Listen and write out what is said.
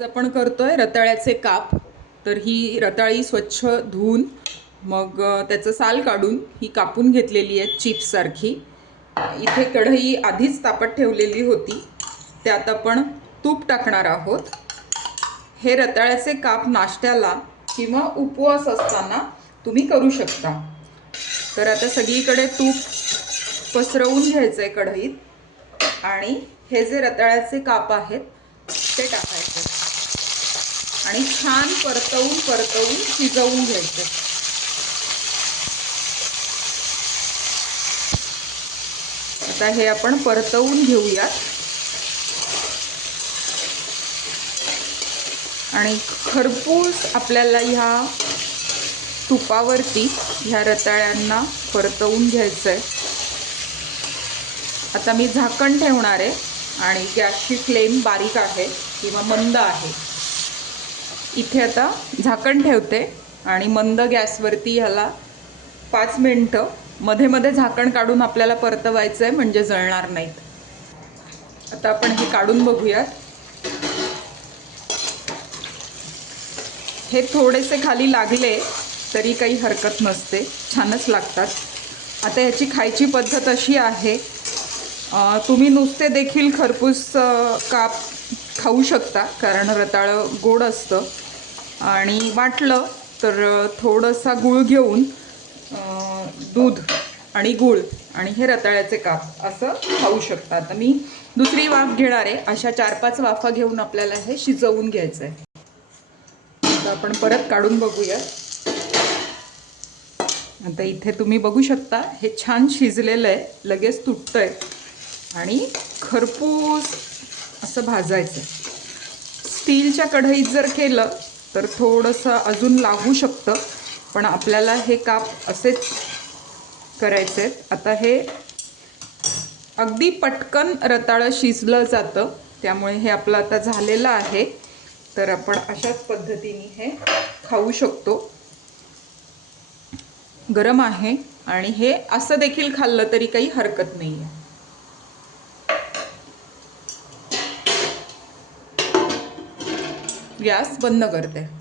आपण करतोय रताळ्याचे काप. तर ही रताळी स्वच्छ धुवून मग त्याचं साल काढून ही कापून घेतलेली आहे चिप्ससारखी इथे कढई आधीच तापत ठेवलेली होती. त्यात आपण तूप टाकणार आहोत. हे रताळ्याचे काप नाश्त्याला किंवा उपवास असताना तुम्ही करू शकता. तर आता सगळीकडे तूप पसरवून घ्यायचं आहे कढईत. आणि हे जे रताळ्याचे काप आहेत ते टाकायचे. आणि छान परतवून परतवून शिजवून घ्यायचे. आता हे आपण परतवून घेऊयात. आणि खरपूस आपल्याला ह्या तुपावरती ह्या रताळ्यांना परतवून घ्यायचं आहे आता मी झाकण ठेवणार आहे आणि गॅसची फ्लेम बारीक आहे किंवा मंद आहे. इथे आता झाकण ठेवते आणि मंद गॅसवरती ह्याला पाच मिनटं मध्ये मध्ये झाकण काढून आपल्याला परतवायचं आहे म्हणजे जळणार नाहीत. आता आपण हे काढून बघूयात. हे थोडेसे खाली लागले तरी काही हरकत नसते. छानच लागतात. आता ह्याची खायची पद्धत अशी आहे तुम्ही नुसते देखील खरपूस काप खाऊ शकता कारण रताळं गोड असतं. आणि वाटलं तर थोडंसा गूळ घेऊन दूध आणि गूळ आणि हे रताळ्याचे काप असं खाऊ शकता. आता मी दुसरी वाफ घेणार आहे. अशा चार पाच वाफा घेऊन आपल्याला हे शिजवून घ्यायचं आहे आता आपण परत काढून बघूया आता इथे तुम्ही बघू शकता हे छान शिजलेलं आहे. लगेच तुटतं आहे आणि खरपूस असं भाजायचं. स्टीलच्या कढईत जर केलं तर थोडंसं अजून लागू शकतं. पण आपल्याला हे काप असेच करायचे आहेत आता हे अगदी पटकन रताळं शिजलं जातं. त्यामुळे हे आपलं आता झालेलं आहे. तर आपण अशाच पद्धतीने हे खाऊ शकतो. गरम आहे आणि हे असं देखील खाल्लं तरी काही हरकत नाही आहे गॅस बंद करते.